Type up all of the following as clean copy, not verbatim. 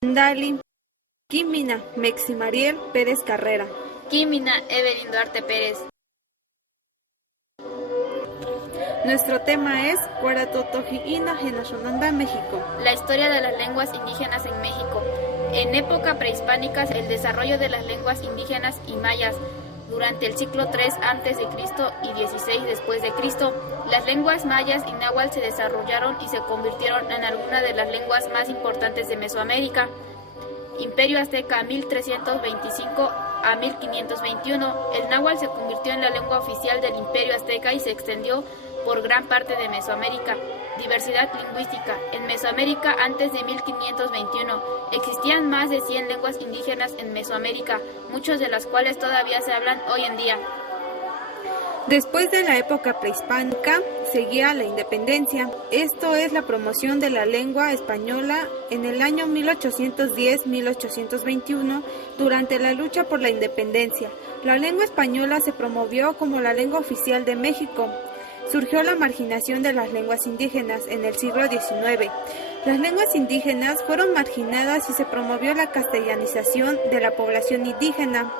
Dali, Quimina, Mexi Mariel Pérez Carrera. Quimina, Evelyn Duarte Pérez. Nuestro tema es Cuaratotojiina Genashonanda, México. La historia de las lenguas indígenas en México. En época prehispánica, el desarrollo de las lenguas indígenas y mayas. Durante el siglo III a.C. y XVI después de Cristo, las lenguas mayas y náhuatl se desarrollaron y se convirtieron en algunas de las lenguas más importantes de Mesoamérica. Imperio Azteca 1325 a 1521, el náhuatl se convirtió en la lengua oficial del Imperio Azteca y se extendió por gran parte de Mesoamérica. Diversidad lingüística. En Mesoamérica, antes de 1521, existían más de 100 lenguas indígenas en Mesoamérica, muchas de las cuales todavía se hablan hoy en día. Después de la época prehispánica, seguía la independencia. Esto es la promoción de la lengua española en el año 1810-1821, durante la lucha por la independencia. La lengua española se promovió como la lengua oficial de México. Surgió la marginación de las lenguas indígenas en el siglo XIX. Las lenguas indígenas fueron marginadas y se promovió la castellanización de la población indígena.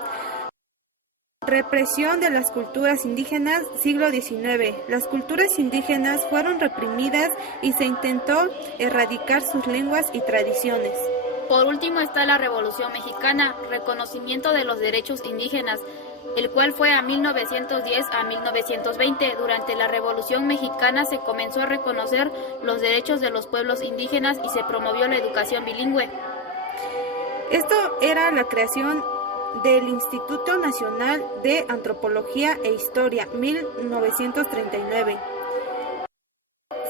Represión de las culturas indígenas, siglo XIX. Las culturas indígenas fueron reprimidas y se intentó erradicar sus lenguas y tradiciones. Por último está la Revolución Mexicana, reconocimiento de los derechos indígenas, el cual fue a 1910 a 1920. Durante la Revolución Mexicana se comenzó a reconocer los derechos de los pueblos indígenas y se promovió la educación bilingüe. Esto era la creación del Instituto Nacional de Antropología e Historia, 1939.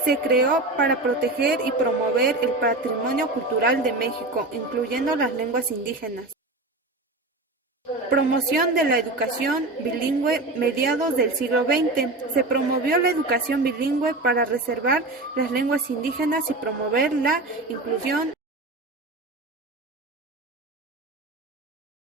Se creó para proteger y promover el patrimonio cultural de México, incluyendo las lenguas indígenas. Promoción de la educación bilingüe, mediados del siglo XX. Se promovió la educación bilingüe para reservar las lenguas indígenas y promover la inclusión